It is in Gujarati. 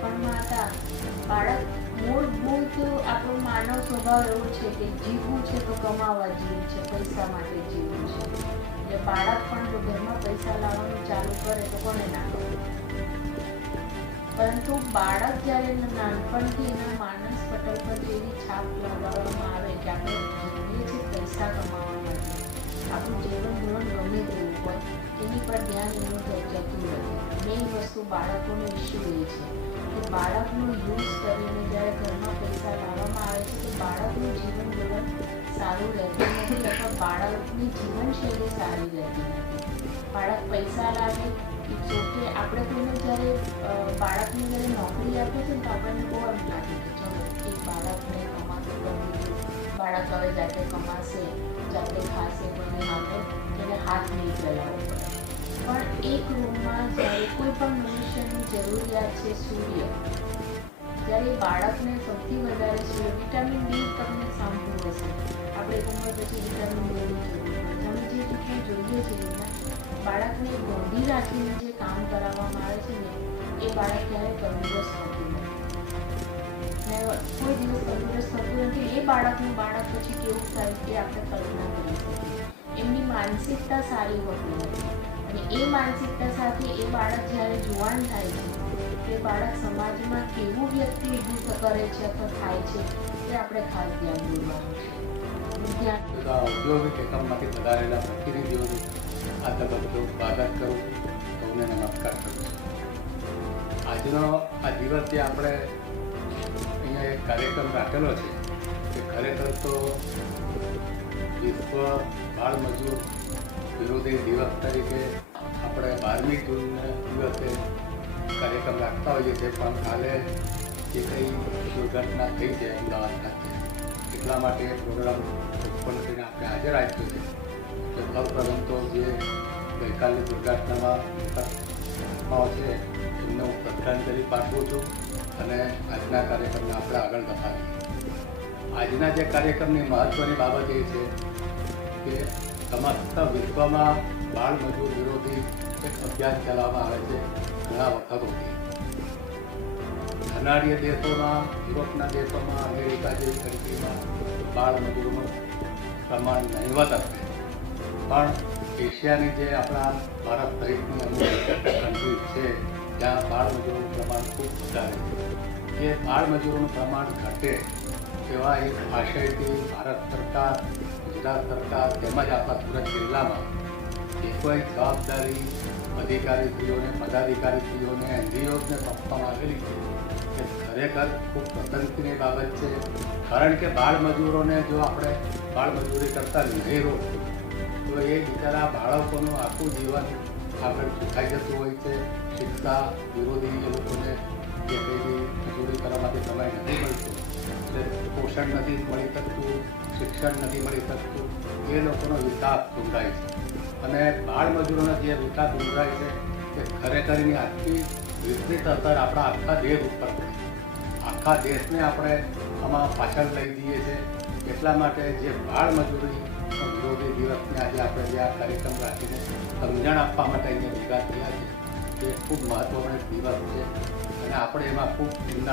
હતા. બાળક મૂળભૂત આપણો માનવ સ્વભાવ એવો છે કે જીવવું છે તો કમાવા જીવવું છે, પૈસા માટે જીવવું છે. એટલે બાળક પણ ઘરમાં પૈસા લાવવાનું ચાલુ કરે તો કોને ના પરંતુ બાળક જ્યારે નાનપણથી એના માનસ પટલ પર એવી છાપ લગાવવામાં આવે કે આપણે જીવીએ છીએ પૈસા કમાવા માટે આપણું જીવન ધોરણ ગમે તેવું હોય, એની પર ધ્યાન એનું જતું નથી. મેઇન વસ્તુ બાળકોનો ઇસ્યુ એ છે. બાળકનો યુઝ કરીને જ્યારે ઘરમાં પૈસા લાવવામાં આવે તો બાળકનું જીવન સારું રહેતું નથી અથવા બાળકની જીવનશૈલી સારી રહેતી બાળક પૈસા લાવે ઇટ્સ ઓકે આપણે જ્યારે બાળકને જ્યારે નોકરી આપે છે તો આપણને બહુ કે ચલો, એક બાળકને બાળક હવે જાતે કમાશે, જાતે ખાશે એક રૂમમાં જ્યારે કોઈ પણ મનુષ્યની જરૂરિયાત છે સૂર્ય જ્યારે બાળકને સૌથી વધારે સૂર્ય વિટામિન ડી તમને સાંભળવું હશે આપણે ઉંમર પછી વિટામિન જરૂર તમે જે રીતે જોઈએ છે બાળકને ગોંધી રાખીને જે કામ કરાવવામાં આવે છે ને, એ બાળક ક્યારે તંદુરસ્ત હોતું નથી કોઈ દિવસ તંદુરસ્ત થતું નથી. એ બાળકનું બાળક પછી કેવું થાય કે આપણે કલ્પના કરી એમની માનસિકતા સારી હોતી નથી. અને એ માનસિકતા સાથે એ બાળક જ્યારે જુવાન થાય છે, તે બાળક સમાજમાં કેવું વ્યક્તિ ઊભું કરે છે અથવા થાય છે તે આપણે ખાસ ધ્યાન દોરવાનું છે. ઔદ્યોગિક એકમમાંથી વધારેલા પ્રતિનિધિઓને આ તબક્કો સ્વાગત કરું, સૌને નમસ્કાર કરું આજનો આ દિવસ આપણે અહીંયા એક કાર્યક્રમ રાખેલો છે કે ખરેખર તો વિશ્વ બાળ મજૂર વિરોધી દિવસ તરીકે આપણે બારમી જૂનના દિવસે કાર્યક્રમ રાખતા હોઈએ છીએ. પણ કાલે જે કંઈ દુર્ઘટના થઈ છે, અમદાવાદ ખાતે, એટલા માટે પ્રોગ્રામ ઉત્પન્ન કરીને આપણે હાજર આપ્યો છે. તો જે ગઈકાલની દુર્ઘટનામાં છે, એમને હું શ્રદ્ધાંજલિ પાઠવું છું અને આજના કાર્યક્રમને આપણે આગળ વધારીએ. આજના જે કાર્યક્રમની મહત્ત્વની બાબત એ છે કે સમસ્ત વિશ્વમાં બાળ મજૂર વિરોધી એક અભ્યાસ ચલાવવામાં આવે છે. ઘણા વખતોથી ધનાઢ્ય દેશોમાં, યુરોપના દેશોમાં, અમેરિકા જેવી કન્ટ્રીમાં બાળ મજૂરોનું પ્રમાણ નહીવત હશે. પણ એશિયાની જે આપણા ભારત સહિતની અમુક કન્ટ્રીઝ છે ત્યાં બાળ મજૂરોનું પ્રમાણ ખૂબ વધારે છે. જે બાળ મજૂરોનું પ્રમાણ ઘટે એવા એક આશયથી ભારત સરકાર ગુજરાત સરકાર તેમજ આપણા સુરત જિલ્લામાં જે કોઈ જવાબદારી અધિકારીશ્રીઓને, પદાધિકારીશ્રીઓને, એનજીઓને આપવામાં આવેલી છે. તે ખરેખર ખૂબ પસંદગીની બાબત છે. કારણ કે બાળ મજૂરોને જો આપણે બાળ મજૂરી કરતા નહીં રોકશું તો એ બિચારા બાળકોનું આખું જીવન આગળ ચૂકાઈ જતું હોય છે. શિક્ષા વિરોધી લોકોને જે કંઈ મજૂરી કરવા માટે સમય નથી પોષણ નથી મળી શકતું, શિક્ષણ નથી મળી શકતું. એ લોકોનો વિકાસ ઢૂંઢાય છે. અને બાળ મજૂરોનો જે વિકાસ ઢૂંઢાય છે, એ ખરેખરની આખી વિપરીત અસર આપણા આખા દેશ ઉપર પડે આખા દેશને આપણે આમાં પાછળ લઈ દઈએ છીએ એટલા માટે જે બાળ મજૂરી વિરોધી દિવસને આજે આપણે જે આ કાર્યક્રમ રાખીને સમજણ આપવા માટે અહીંયા ભેગા થયા છે, એ ખૂબ મહત્ત્વપૂર્ણ દિવસ છે. અને આપણે એમાં ખૂબ ઊંડા